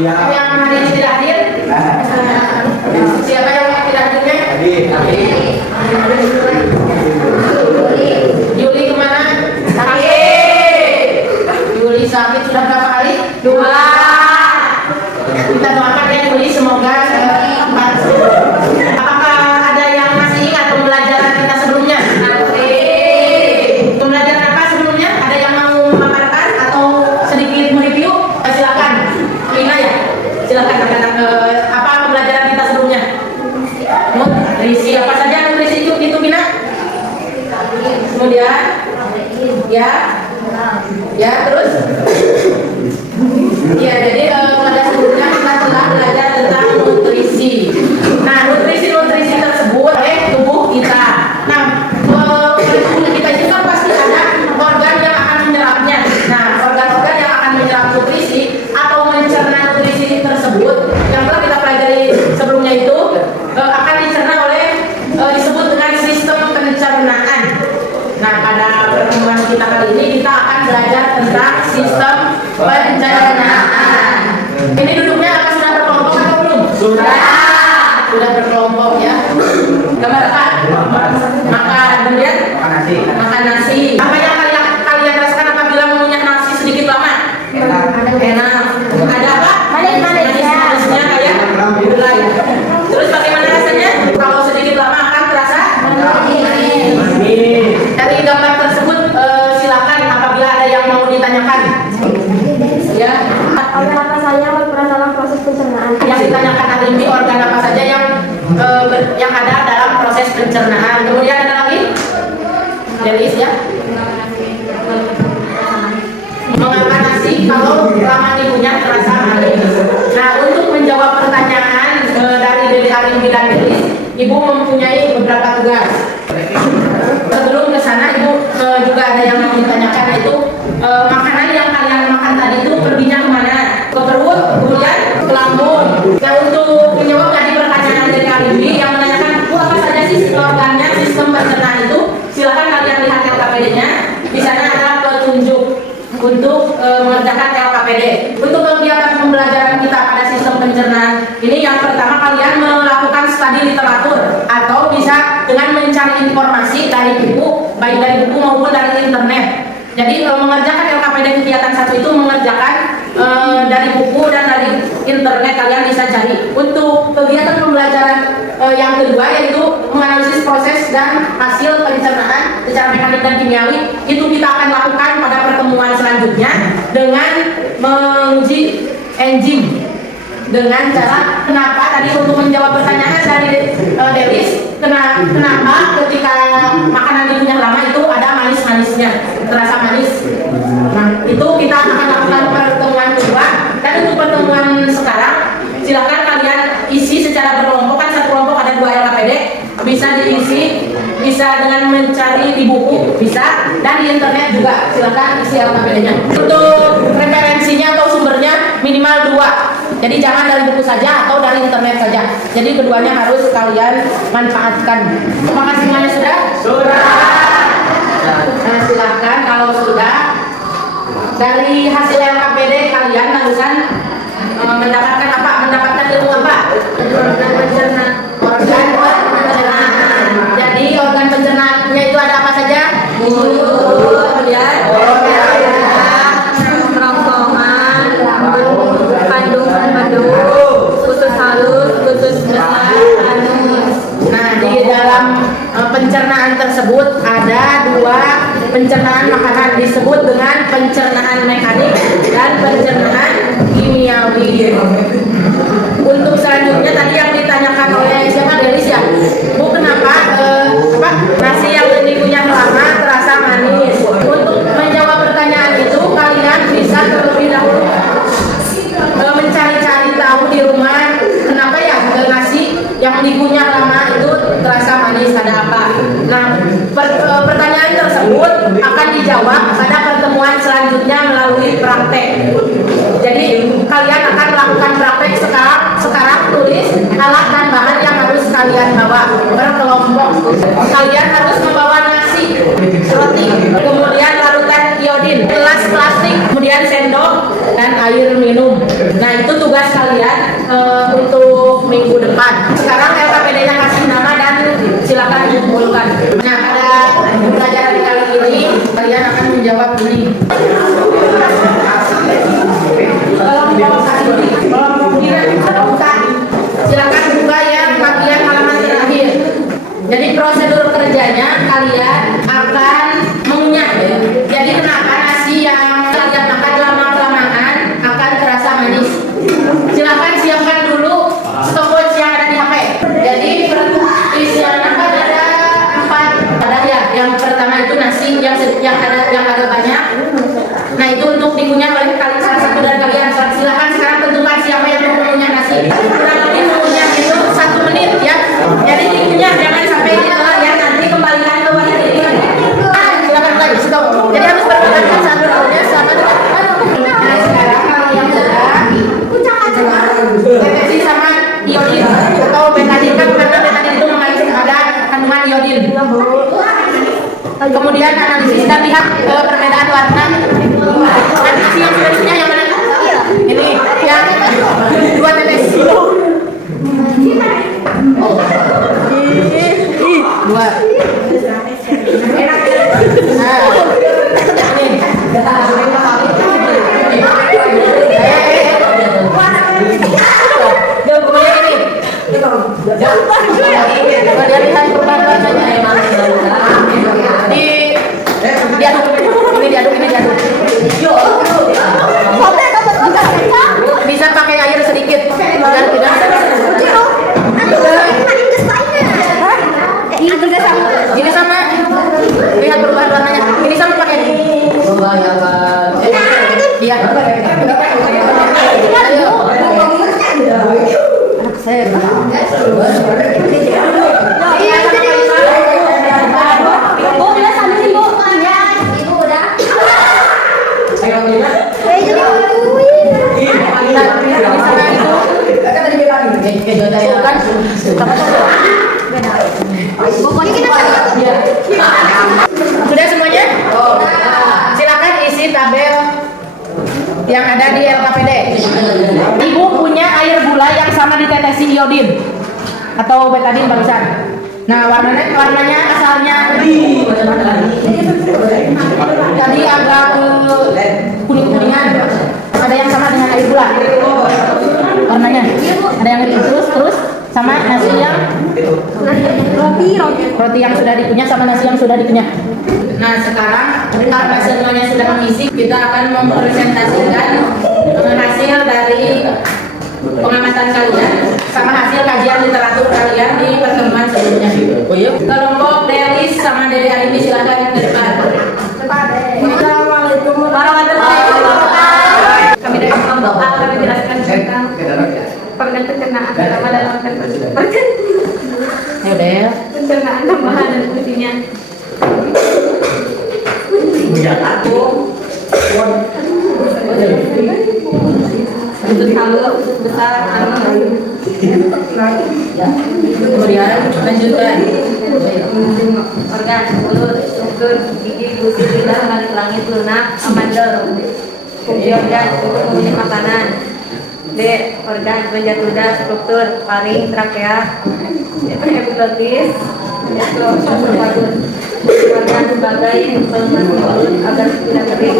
Yang hari ini tidak hadir? Siapa yang tidak hadirnya? Yuli kemana? Sakit. Yuli sakit sudah berapa hari? 2. Kita doakan ya Yuli, semoga apakah ada yang masih ingat pembelajaran kita sebelumnya? Pembelajaran apa sebelumnya? Ada yang mau memaparkan atau sedikit mereview? Silakan. Lina ya? Silakan apa pembelajaran kita sebelumnya? Nutrisi apa saja nutrisi itu Bina? Kemudian ya terus ya jadi pada sebelumnya kita telah belajar tentang nutrisi. Nah nutrisi tersebut oleh tubuh kita. Nah tubuh kita itu kan pasti ada organ yang akan menyerapnya. Nah organ-organ yang akan menyerap nutrisi atau mencerna nutrisi tersebut yang telah kita pelajari sebelumnya itu akan dicerna oleh disebut dengan sistem pencernaan. Nah pada pertemuan kita kali ini kita akan belajar tentang sistem pencernaan. Ini duduknya apa sudah berkelompok atau belum? Sudah berkelompok ya. Gambar apa? Makan. Kemudian makan nasi. Apa yang kalian rasakan apabila mengunyah nasi sedikit lama? Enak. Ada apa? Manis-manisnya kayak gulai. Terus bagaimana rasanya? Kalau sedikit lama akan terasa manis. Dari gambar tersebut silakan apabila ada yang mau ditanyakan. Ya. Organ apa saja yang berperan dalam proses pencernaan? Yang ditanyakan hari ini organ apa saja yang ada dalam proses pencernaan. Kemudian ada lagi? Delis ya. Mengapa nasi kalau lama dikunyah terasa manis? Nah untuk menjawab pertanyaan dari Dede Arimbi dan Delis, Ibu mempunyai beberapa tugas. Sebelum ke sana Ibu juga ada yang mau ditanyakan, yaitu makanan yang kalian makan tadi itu perginya kemana? Ke perut, kemudian ke lambung. Nah untuk menjawab tadi pertanyaan dari Arimbi yang menanyakan apa saja sih organnya sistem pencernaan itu, silakan kalian lihat LKPD-nya. Di sana ada petunjuk untuk mengerjakan LKPD. Untuk kegiatan pembelajaran kita pada sistem pencernaan ini, yang pertama kalian melakukan studi literatur atau bisa dengan mencari informasi dari buku, baik dari buku maupun dari internet. Jadi mengerjakan LKPD kegiatan 1 itu mengerjakan dari buku dan dari internet, kalian bisa cari. Untuk kegiatan pembelajaran yang kedua yaitu menganalisis proses dan hasil pencernaan secara mekanik dan kimiawi, itu kita akan lakukan pada pertemuan selanjutnya dengan menguji enzim dengan cara kenapa tadi untuk menjawab pertanyaan dari Delis, kenapa ketika makanan dikunyah lama itu ada manis-manisnya, terasa manis. Nah itu kita akan lakukan pertemuan kedua. Dan untuk pertemuan sekarang silakan kalian isi secara berkelompok, kan satu kelompok ada 2 LKPD, bisa diisi, bisa dengan mencari di buku, bisa, dan di internet juga silakan isi LKPD-nya. Untuk referensinya atau sumbernya minimal 2, jadi jangan dari buku saja atau dari internet saja, jadi keduanya harus kalian manfaatkan. Apakah semuanya sudah? Nah silakan kalau sudah. Dari hasil LKPD kalian barusan mendapatkan apa? Mendapatkan ilmu apa? Organ pencernaan. Jadi organ pencernaannya itu ada apa saja? Mulut, kemudian kerongkongan, kandung, usus halus, usus besar, anus. Nah di dalam pencernaan tersebut ada 2 pencernaan makanan, disebut dengan pencernaan mekanik dan pencernaan kimiawi. Untuk selanjutnya tadi yang ditanyakan oleh siapa, Delis ya, Bu, kenapa nasi yang dikunyah lama terasa manis? Untuk menjawab pertanyaan itu kalian bisa terlebih dahulu mencari-cari tahu di rumah kenapa ya nasi yang dikunyah lama itu terasa manis, ada apa. Nah pertanyaan tersebut akan dijawab pada pertemuan selanjutnya melalui praktek. Jadi kalian akan melakukan praktek sekarang tulis alat dan bahan yang harus kalian bawa berkelompok. Kalian harus membawa nasi, roti, kemudian larutan iodin, gelas plastik, kemudian sendok dan air minum. Nah itu tugas akan mengunyah. Jadi kenapa nasi yang kalian makan lama-kelamaan akan terasa manis. Silakan siapkan dulu stopwatch yang ada di HP. Jadi isian akan ada 4 wadah ya. Yang pertama itu nasi yang agak banyak. Nah itu untuk dikunyah oleh salah satu dari kalian. Silakan sekarang tentukan siapa yang mau mengunyah nasi. Kurang lebih mengunyah itu 1 menit ya. Jadi dikunyah jangan sampai ditelan ya. Nanti kembalikan ke wadah ini. Silakan lagi stop. Jadi harus berkata satu ya sama dengan. Nah sekarang kalau yang sudah deteksi sama iodin atau betadin kan karena betadin itu mengandung ada kandungan iodin. Kemudian analisis dan lihat perbedaan warna. Nasi yang sudah dikunyah yang mana? Ini yang 2 tetes. 2. Bisa pakai air sedikit agar tidak ini sama lihat perubahan warnanya ini sama pakai iya sudah semuanya? Silakan isi tabel yang ada di LKPD. Ibu punya air gula yang sama ditetesi iodin atau betadin barusan. Nah warnanya asalnya tadi agak kuning-kuningan. Ada yang sama dengan air gula. Warnanya ada yang terus sama nasi yang roti yang sudah dikunyah sama nasi yang sudah dikunyah. Nah sekarang karena semuanya sudah mengisi, kita akan mempresentasikan hasil dari pengamatan kalian sama hasil kajian literatur kalian di pertemuan sebelumnya. Kelompok Delis sama Dede Arimi silakan yang ke depan. Assalamualaikum warahmatullahi wabarakatuh. Kami dari kelompok A kami jelaskan tentang pencernaan terutama dalam pencernaan tambahan dan fungsinya. Untuk halus, besar, kemudian lanjutkan organ mulut, struktur, gigi, gusi, lidah, langit, lunak, amandel, fungsi organ untuk memilih makanan. D. Organ penjat ludah, struktur, paring, trakea, epiglotis, esophagus. Organ sebagai pelemahan mulut agar tidak kering.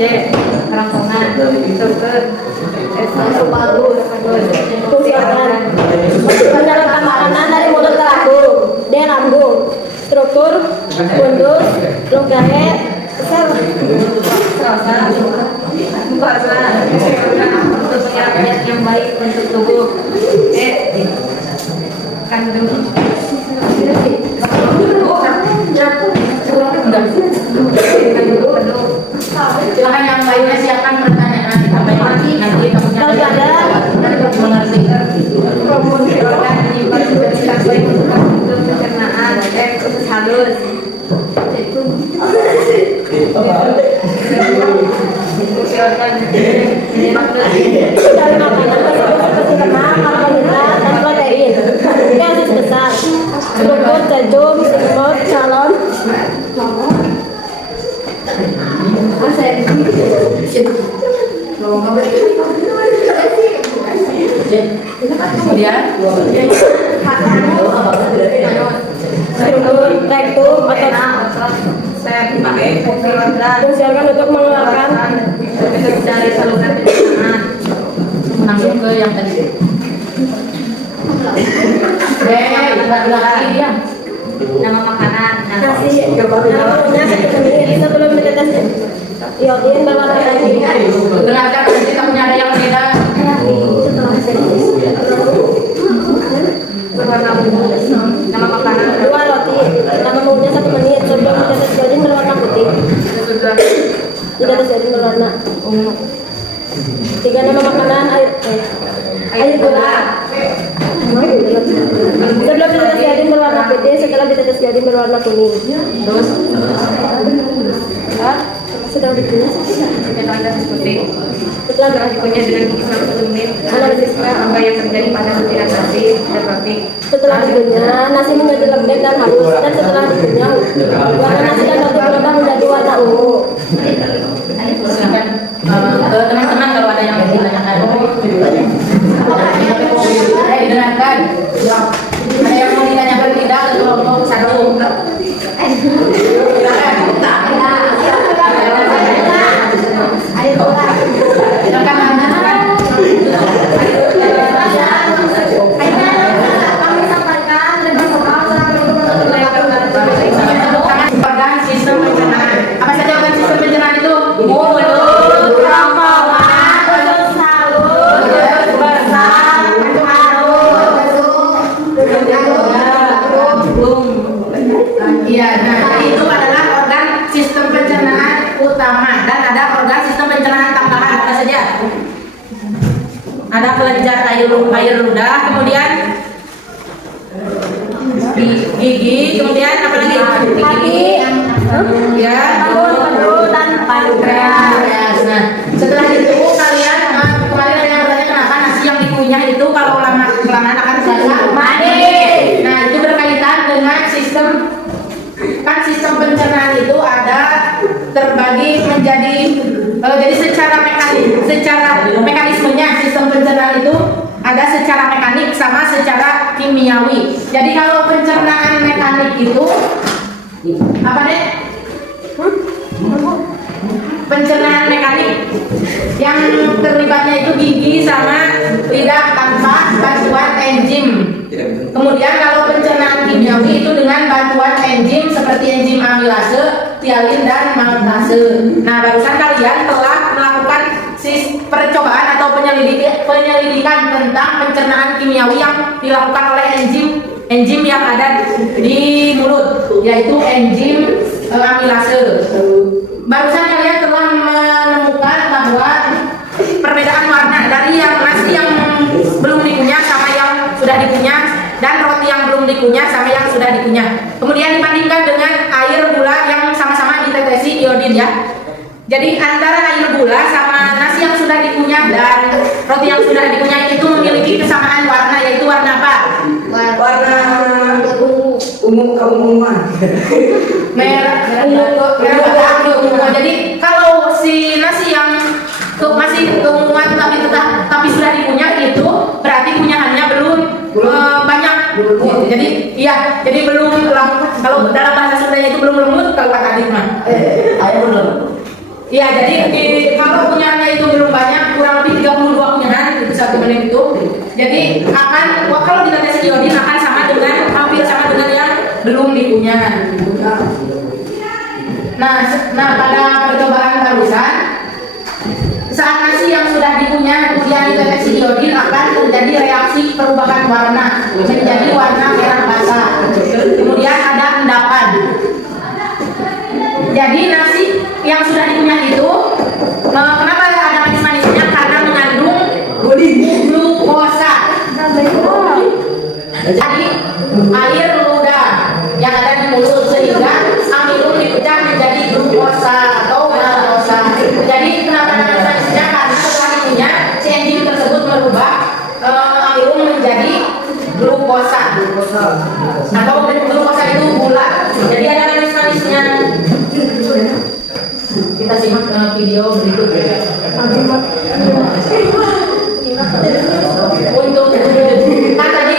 C. Kerongkongan, struktur, esophagus. Fungsi organ menyalurkan makanan dari mulut ke lambung. D. Lambung, struktur, fundus, longgahe, sel. Untuk penyerapan yang baik untuk tubuh. Kandung silakan yang lainnya siapkan pertanyaan apa yang nanti kamu mengerti. Promosi organ diperlukan untuk pencernaan khusus halus. Fungsi organ Dari makanan tersebut seperti lemak, karbohidrat, dan protein. Garis besar, struktur jantung, semut, calon. Kemudian struktur rektum, otot. Fungsi organ untuk mengeluarkan dari saluran pencernaan. Langsung ke yang tadi. Lagi ya. nama makanan, nasi namanya satu menit sebelum ditetes iodin berwarna putih. Dengarkan kita punya ada yang beda. Setelah ditetes berwarna putih. nama makanan, 2 roti nama maunya 1 menit sebelum ditetes iodin berwarna putih. Ditetes iodin berwarna ungu. 3 nama makanan air gula. Sebelum ditetes iodin berwarna putih, setelah ditetes iodin berwarna kuning. terus Ya, sedang ditulis. metode putih. Setelah Dikunyah dengan gigi selama 1 menit. analisisnya. Apa yang terjadi pada butiran nasi dan roti? Setelah dikunyah, nasi menjadi lembek dan halus, dan setelah dikunyah, warna nasi dan roti berubah menjadi warna ungu. Silakan ke teman-teman kalau ada yang ditanyakan. Dengarkan. Ada yang mau ditanyakan tidak ke kelompok 1? Silakan. Organ sistem pencernaan. Apa saja organ sistem pencernaan itu? Mulut, kerongkongan, salur, bersam, iya, nah itu adalah organ sistem pencernaan utama dan ada organ sistem pencernaan tambahan apa saja? Ada kelenjar air ludah, kemudian gigi, kemudian apa lagi? Kaki, Ya, dan pankreas. nah setelah itu kalian kemarin ada yang bertanya kenapa nasi yang dikunyah itu kalau lama kelamaan akan terasa manis. Nah itu berkaitan dengan sistem, kan sistem pencernaan itu ada terbagi menjadi jadi secara mekanismenya sistem pencernaan itu ada secara mekanik sama secara kimiawi. Jadi kalau pencernaan mekanik itu apa deh? Pencernaan mekanik yang terlibatnya itu gigi sama lidah tanpa bantuan enzim. Kemudian kalau pencernaan kimiawi itu dengan bantuan enzim seperti enzim amilase, tialin dan maltase. Nah, barusan kalian telah melakukan percobaan atau penyelidikan tentang pencernaan kimiawi yang dilakukan oleh enzim yang ada di mulut, yaitu enzim amilase. Barusan kalian telah menemukan bahwa perbedaan warna dari yang nasi yang belum dikunyah sama yang sudah dikunyah dan roti yang belum dikunyah sama yang sudah dikunyah. Kemudian dibandingkan dengan air gula yang sama-sama ditetesi iodin ya. Jadi antara air gula sama nasi yang sudah dikunyah dan roti yang sudah dikunyah itu memiliki kesamaan warna, yaitu warna apa? Warna ungu keunguan. Merah. Jadi kalau si nasi yang masih keunguan tapi sudah dikunyah itu berarti kunyahannya belum banyak. Jadi belum kalau dalam bahasa Sundanya itu belum lembut kalau kata Adit mah. Iya, jadi kalau kunyahannya itu belum banyak, kurang lebih 32 kunyahan itu 1 menit itu. Jadi kalau kita tes iodin akan hampir sama dengan yang belum dikunyah. Nah pada percobaan barusan saat nasi yang sudah dikunyah kemudian ditetes iodin akan terjadi reaksi perubahan warna menjadi warna merah basah. Kemudian ada endapan. Jadi nasi yang sudah dikunyah itu kenapa ada manis-manisnya? Karena mengandung glukosa. Jadi air ludah yang ada di mulut sehingga amilum dipecah menjadi glukosa atau maltosa. Jadi kenapa namanya manisnya? Karena setelah dikunyah si enzim tersebut merubah amilum menjadi glukosa. Atau glukosa itu gula. Jadi ada manis-manisnya. Kita simak video berikut. Untuk kan tadi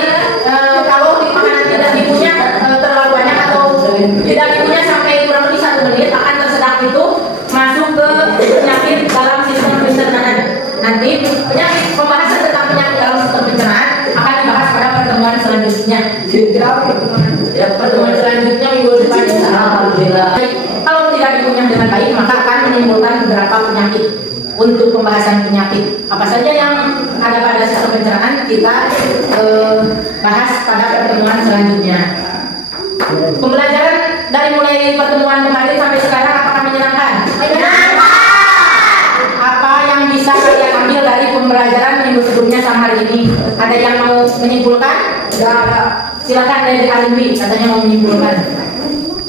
kalau di makanan tidak dikunyah terlalu banyak atau tidak dikunyah sampai kurang lebih 1 menit akan tersedak itu masuk ke penyakit dalam sistem pencernaan. Nanti pembahasan tentang penyakit dalam sistem pencernaan akan dibahas pada pertemuan selanjutnya. Pertemuan selanjutnya Kalau tidak dikunyah dengan baik maka akan menimbulkan beberapa penyakit. Untuk pembahasan penyakit apa saja yang ada pada sistem pencernaan kita bahas pada pertemuan selanjutnya. Pembelajaran dari mulai pertemuan kemarin sampai sekarang apakah menyenangkan? Apa yang bisa kalian ambil dari pembelajaran minggu sebelumnya sama hari ini? Ada yang mau menyimpulkan? Silakan dari Alimbi, katanya mau menyimpulkan.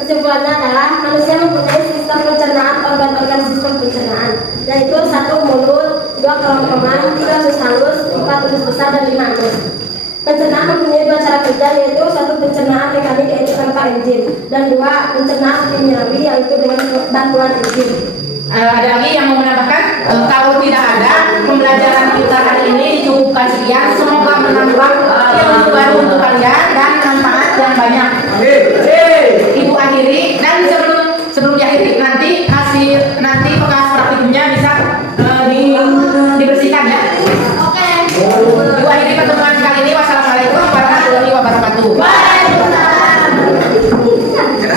Kesimpulannya adalah manusia mempunyai sistem pencernaan organ-organ sistem pencernaan, yaitu 1 mulut, 2 kerongkongan, 3 usus halus, 4 usus besar dan 5 anus. Pencernaan mempunyai 2 cara kerja, yaitu 1 pencernaan mekanik yaitu tanpa enzim, dan 2 pencernaan kimiawi yaitu dengan bantuan enzim. Ada lagi yang mau menambahkan? Kalau tidak ada, pembelajaran kita hari ini dicukupkan sekian. Semoga menambah ilmu baru untuk kalian dan manfaat yang banyak.